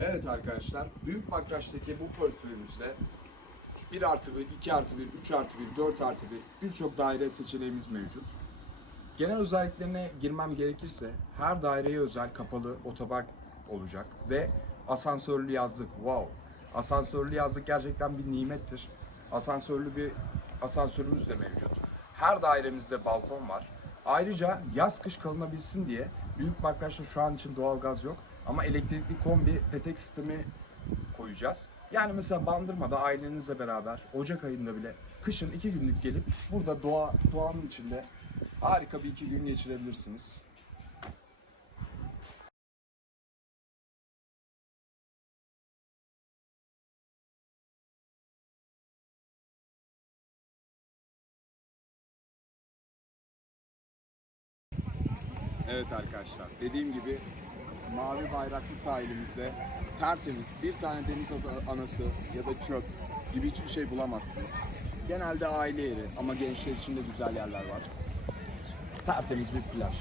Evet arkadaşlar, Büyük Bakraç'taki bu portföyümüzde 1 artı 1, 2 artı 1, 3 artı 1, 4 artı 1 birçok daire seçeneğimiz mevcut. Genel özelliklerine girmem gerekirse her daireye özel kapalı otopark olacak ve asansörlü yazlık. Wow! Asansörlü yazlık gerçekten bir nimettir. Asansörlü bir asansörümüz de mevcut. Her dairemizde balkon var. Ayrıca yaz kış kalınabilsin diye Büyük Bakraç'ta şu an için doğalgaz yok ama elektrikli kombi petek sistemi koyacağız. Yani mesela Bandırma'da ailenizle beraber Ocak ayında bile kışın iki günlük gelip burada doğa doğanın içinde harika bir iki gün geçirebilirsiniz. Evet arkadaşlar dediğim gibi mavi bayraklı sahilimizde tertemiz bir tane deniz anası ya da çöp gibi hiçbir şey bulamazsınız. Genelde aile yeri ama gençler için de güzel yerler var. Tertemiz bir plaj.